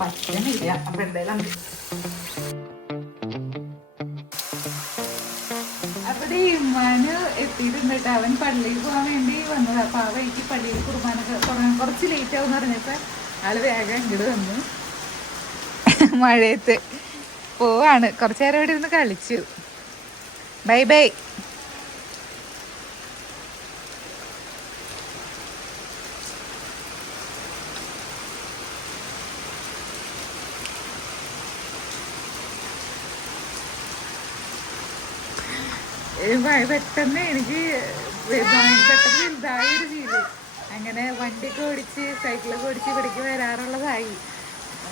പറ്റുന്നില്ല. അപ്പൊ എന്തായാലും അവിടെ ഇമ്മാന് എത്തിയിട്ടുണ്ട് കേട്ടോ. അവൻ പള്ളിയിൽ പോകാൻ വേണ്ടി വന്നത്. അപ്പൊ ആ വഴിക്ക് പള്ളിയിൽ കുർബാനൊക്കെ തുടങ്ങാൻ കുറച്ച് ലേറ്റ് ആവും പറഞ്ഞപ്പോ ആള് വേഗം ഇങ്ങോട്ട് വന്നു. മഴയത്ത് പോവാണ്. കുറച്ചു നേരം ഇവിടെ ഇരുന്ന് കളിച്ചു. Bye bye. പെട്ടെന്ന് എനിക്ക് പെട്ടെന്ന് വലുതായൊരു ഫീല്. അങ്ങനെ വണ്ടിയൊക്കെ ഓടിച്ച് സൈക്കിളൊക്കെ ഓടിച്ച് ഇവിടേക്ക് വരാറുള്ളതായി.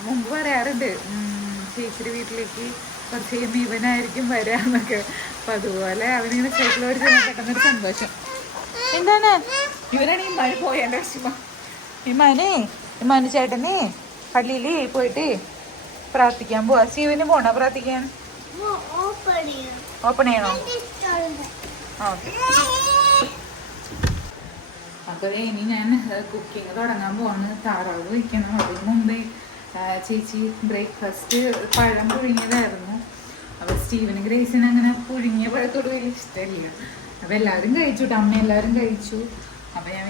മുമ്പ് പറയാറുണ്ട് ചേച്ചിയുടെ വീട്ടിലേക്ക് കുറച്ച് കഴിയുമ്പോൾ ഇവനായിരിക്കും വരാന്നൊക്കെ. അപ്പൊ അതുപോലെ അവനിങ്ങനെ സൈക്കിൾ ഓടിച്ച് പെട്ടെന്നൊരു സന്തോഷം. എന്താണ് ഇവനാണ് ഇമ്മാന് പോയതിൻ്റെ വിഷമം. ഇമ്മാന് ചേട്ടനെ പള്ളിയിൽ പോയിട്ട് പ്രാർത്ഥിക്കാൻ പോവാ. ശിവന് പോണോ പ്രാർത്ഥിക്കാൻ? ഓപ്പൺ ചെയ്യണോ? ഓക്കെ. അപ്പോൾ ഇനി ഞാൻ കുക്കിംഗ് തുടങ്ങാൻ പോവാണ്. താറാവ് വയ്ക്കണം. അതിന് മുമ്പേ ചേച്ചി ബ്രേക്ക്ഫാസ്റ്റ് പഴം പുഴുങ്ങിയതായിരുന്നു. അപ്പോൾ സ്റ്റീവനും ഗ്രേസിന് അങ്ങനെ പുഴുങ്ങിയ പഴത്തോട് വലിയ ഇഷ്ടമില്ല. അപ്പോൾ എല്ലാവരും കഴിച്ചു കേട്ടോ. അമ്മ എല്ലാവരും കഴിച്ചു. അപ്പോൾ ഞാൻ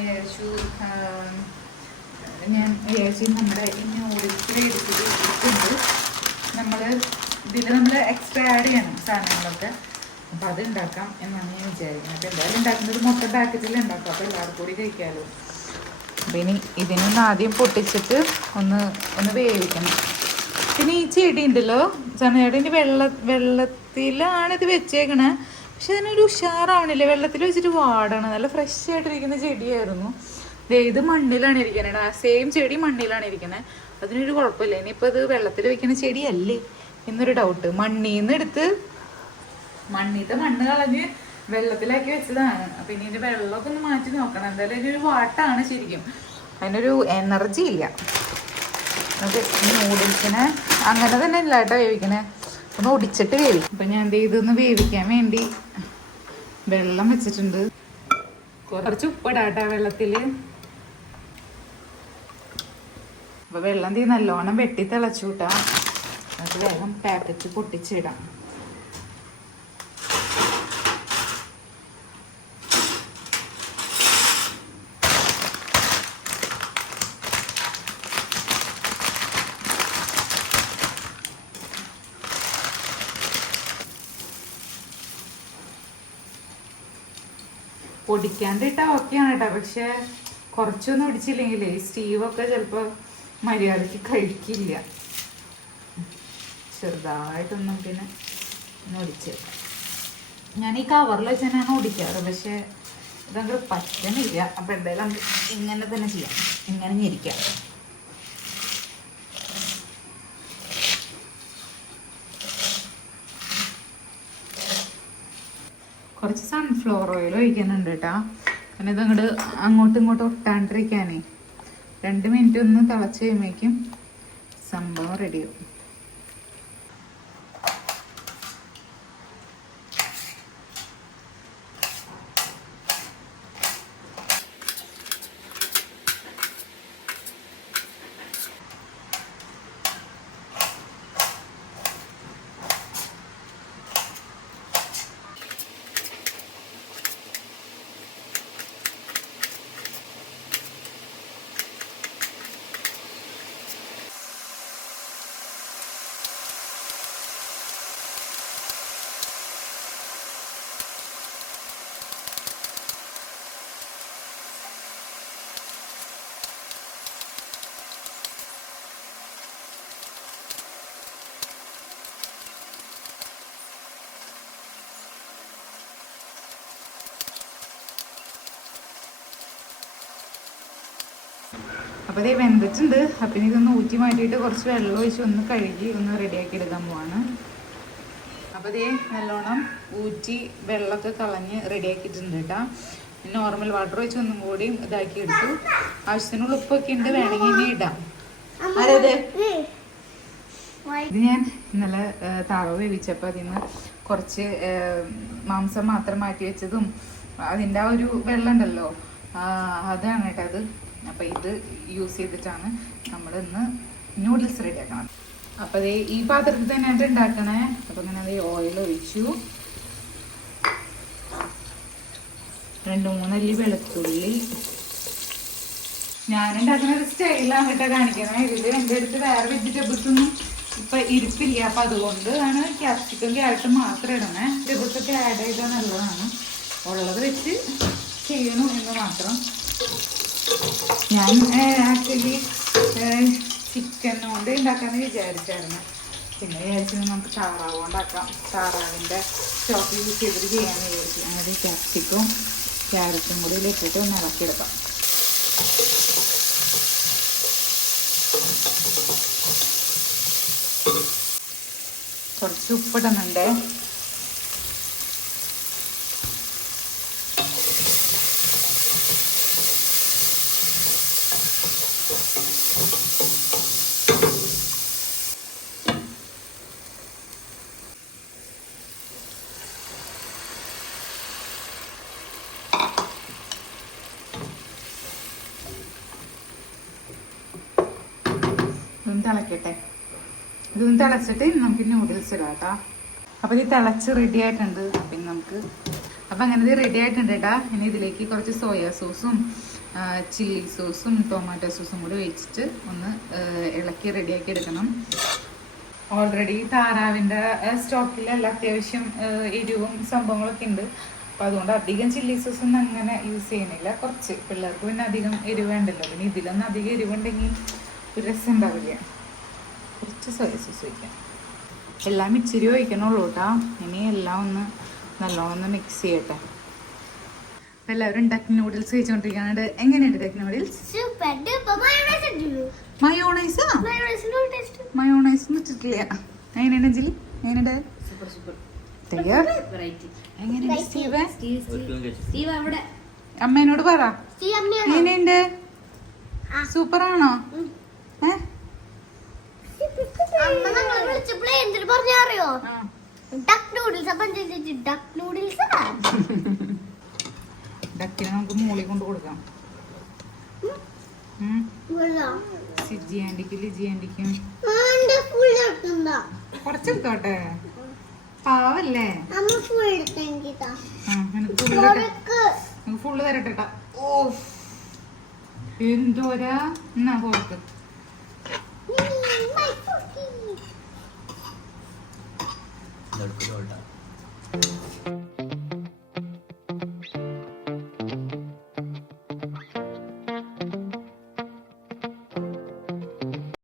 വിചാരിച്ചു നമ്മുടെ ഈ നൂഡിൽസ് എടുത്തിട്ടുണ്ട്. നമ്മൾ എക്സ്ട്രാ ആഡ് ചെയ്യണം സാധനങ്ങളൊക്കെ. അപ്പോൾ അത് ഉണ്ടാക്കാം എന്നാണ് ഞാൻ വിചാരിക്കുന്നത്. അപ്പോൾ എന്തായാലും ഉണ്ടാക്കുന്നത് മൊത്തം പാക്കറ്റിൽ ഉണ്ടാക്കാം. അപ്പോൾ എല്ലാവർക്കും കൂടി കഴിക്കാമല്ലോ. അപ്പോൾ ഇനി ഇതിനൊന്ന് ആദ്യം പൊട്ടിച്ചിട്ട് ഒന്ന് വേവിക്കണം. പിന്നെ ഈ ചെടി ഉണ്ടല്ലോ ചനയുടെ വെള്ളത്തിലാണ് ഇത് വെച്ചേക്കണേ. പക്ഷെ അതിനൊരു ഉഷാറാവണില്ല. വെള്ളത്തിൽ വെച്ചിട്ട് വാടണം. നല്ല ഫ്രഷ് ആയിട്ടിരിക്കുന്ന ചെടിയായിരുന്നു. ഇത് മണ്ണിലാണ് ഇരിക്കണേ. ആ സെയിം ചെടി മണ്ണിലാണ് ഇരിക്കണേ. അതിനൊരു കുഴപ്പമില്ല. ഇനിയിപ്പോൾ ഇത് വെള്ളത്തിൽ വെക്കുന്ന ചെടിയല്ലേ എന്നൊരു ഡൗട്ട്. മണ്ണിത്തെ മണ്ണ് കളഞ്ഞ് വെള്ളത്തിലാക്കി വെച്ചതാണ്. അപ്പം ഇനി ഇതിൻ്റെ വെള്ളമൊക്കെ ഒന്ന് മാറ്റി നോക്കണം. എന്തായാലും ഇതിനൊരു വാട്ടാണ് ശരിക്കും. അതിനൊരു എനർജി ഇല്ല. നമുക്ക് നൂഡിൽസിനെ അങ്ങനെ തന്നെ ഇല്ല കേട്ടോ വേവിക്കണേ. ഒന്ന് ഒടിച്ചിട്ട് വേവിക്കും. അപ്പം ഞാൻ ഇതൊന്ന് വേവിക്കാൻ വേണ്ടി വെള്ളം വെച്ചിട്ടുണ്ട്. കുറച്ച് ഉപ്പിടാട്ടോ വെള്ളത്തിൽ. അപ്പോൾ വെള്ളം നല്ലോണം വെട്ടി തിളച്ചു കൂട്ടാ. നമുക്ക് വേഗം പാക്കറ്റ് പൊട്ടിച്ചിടാം. പൊടിക്കാണ്ടിട്ടാ ഓക്കെയാണ് കേട്ടോ. പക്ഷെ കുറച്ചൊന്നും ഒടിച്ചില്ലെങ്കിലേ സ്റ്റീവൊക്കെ ചിലപ്പോൾ മര്യാദയ്ക്ക് കഴിക്കില്ല. ചെറുതായിട്ടൊന്നും പിന്നെ ഒടിച്ച് ഞാൻ ഈ കവറിൽ വെച്ച് തന്നെയാണ് ഒടിക്കാറ്. പക്ഷെ ഇതങ്ങ് പറ്റുന്നില്ല. അപ്പം എന്തായാലും ഇങ്ങനെ തന്നെ ചെയ്യാം. ഇങ്ങനെ ഞെരിക്കാം. കുറച്ച് സൺഫ്ലവർ ഓയിൽ ഒഴിക്കുന്നുണ്ട് കേട്ടോ. പിന്നെ ഇതങ്ങോട്ട് അങ്ങോട്ടും ഇങ്ങോട്ടും ഒട്ടാണ്ടിരിക്കാനേ 2 മിനിറ്റ് ഒന്ന് തിളച്ച് കഴിയുമ്പോഴേക്കും സംഭവം റെഡിയാവും. അപ്പോൾ ഇത് വെന്തിട്ടുണ്ട്. അപ്പം ഇതൊന്ന് ഊറ്റി മാറ്റിയിട്ട് കുറച്ച് വെള്ളം ഒഴിച്ച് ഒന്ന് കഴുകി ഒന്ന് റെഡിയാക്കി എടുക്കാൻ പോവാണ്. അപ്പോൾ ഇത് നല്ലോണം ഊറ്റി വെള്ളമൊക്കെ കളഞ്ഞ് റെഡിയാക്കിയിട്ടുണ്ട് കേട്ടോ. നോർമൽ വാട്ടർ ഒഴിച്ച് ഒന്നും കൂടി ഇതാക്കി എടുത്തു. ആവശ്യത്തിനുള്ള ഉപ്പൊക്കെ ഉണ്ട്. വേണമെങ്കിൽ ഇനി ഇടാം. അതെ ഇത് ഞാൻ ഇന്നലെ താറാവ് വേവിച്ചപ്പോൾ അതിൽ നിന്ന് കുറച്ച് മാംസം മാത്രം മാറ്റി വെച്ചതും അതിൻ്റെ ആ ഒരു വെള്ളം ഉണ്ടല്ലോ അതാണ് കേട്ടോ അത്. അപ്പോൾ ഇത് യൂസ് ചെയ്തിട്ടാണ് നമ്മൾ ഇന്ന് നൂഡിൽസ് റെഡി ആക്കണം. അപ്പോൾ അതേ ഈ പാത്രത്തിൽ തന്നെയായിട്ട് ഉണ്ടാക്കണേ. അപ്പോൾ അങ്ങനെ അതേ ഓയിൽ ഒഴിച്ചു, 2-3 അല്ലി വെളുത്തുള്ളി. ഞാനുണ്ടാക്കുന്ന ഒരു സ്റ്റൈലാണ് കേട്ടോ കാണിക്കുന്നത്. ഇതിൽ എൻ്റെ അടുത്ത് വേറെ വെജിറ്റബിൾസ് ഒന്നും ഇപ്പം ഇരിപ്പില്ല. അപ്പം അതുകൊണ്ടാണ് ക്യാപ്സിക്കം ക്യാരറ്റ് മാത്രം ഇടണേ. വെജിറ്റബിൾസ് ഒക്കെ ആഡ് ചെയ്താൽ നല്ലതാണ്. ഉള്ളത് വെച്ച് ചെയ്യണു എന്ന് മാത്രം. ഞാൻ ആക്ച്വലി ചിക്കൻ കൊണ്ട് ഉണ്ടാക്കാമെന്ന് വിചാരിച്ചായിരുന്നു. പിന്നെ വിചാരിച്ചത് നമുക്ക് താറാവ് കൊണ്ടാക്കാം. താറാവിൻ്റെ സ്റ്റോക്ക് യൂസ് ചെയ്തിട്ട് ചെയ്യാമെന്ന് വിചാരിച്ചു. അങ്ങനെ ക്യാപ്സിക്കും ക്യാരറ്റും കൂടി ഇട്ടിട്ട് ഒന്ന് ഇളക്കിയെടുക്കാം. കുറച്ച് ഉപ്പിടുന്നുണ്ട്. തിളക്കട്ടെ. ഇതൊന്ന് തിളച്ചിട്ട് നമുക്ക് നൂഡിൽസ് ഇടാം കേട്ടോ. അപ്പോൾ ഇത് തിളച്ച് റെഡി ആയിട്ടുണ്ട്. പിന്നെ നമുക്ക് അപ്പം അങ്ങനെ ഇത് റെഡി ആയിട്ടുണ്ട് കേട്ടോ. ഇനി ഇതിലേക്ക് കുറച്ച് സോയാ സോസും ചില്ലി സോസും ടൊമാറ്റോ സോസും കൂടി ഒഴിച്ചിട്ട് ഒന്ന് ഇളക്കി റെഡിയാക്കി എടുക്കണം. ഓൾറെഡി താറാവിൻ്റെ സ്റ്റോക്കിലെല്ലാം അത്യാവശ്യം എരിവും സംഭവങ്ങളൊക്കെ ഉണ്ട്. അപ്പോൾ അതുകൊണ്ട് അധികം ചില്ലി സോസൊന്നും അങ്ങനെ യൂസ് ചെയ്യുന്നില്ല. കുറച്ച് പിള്ളേർക്ക് പിന്നെ അധികം എരിവ് വേണ്ടല്ലോ. പിന്നെ ഇതിലൊന്നും അധികം എരിവുണ്ടെങ്കിൽ ഒരു രസം ഉണ്ടാവില്ല. കുറച്ച് സോയ സോസ് ഒഴിക്കാം. എല്ലാം ഇച്ചിരി ഒഴിക്കണുള്ളൂ കേട്ടോ. ഇനി എല്ലാം ഒന്ന് നല്ലോണം ഒന്ന് മിക്സ് ചെയ്യട്ടെ. എല്ലാവരും ഡക്ക് നൂഡിൽസ് കഴിച്ചുകൊണ്ടിരിക്കാനുണ്ട്. എങ്ങനെയുണ്ട് ഡക്ക് നൂഡിൽസ്? മയോണൈസാ? മയോണൈസ് വെച്ചിട്ടില്ല. എങ്ങനെയുണ്ട് ജില്ലി? എങ്ങനെയുണ്ട്? അമ്മേനോട് പറ എങ്ങനെയുണ്ട്? സൂപ്പറാണോ? ഡക്കിനെ നമുക്ക് മൂളി കൊണ്ട് കൊടുക്കാം. സിജി ആൻറ്റിക്കും ലിജി ആൻറ്റിക്കും കുറച്ചെടുത്തോട്ടെ. പാവല്ലേ? ഫുള്ള് തരട്ടെട്ടാ. ഓ എന്തോരാ. എന്നാ പോർക്ക് लड़को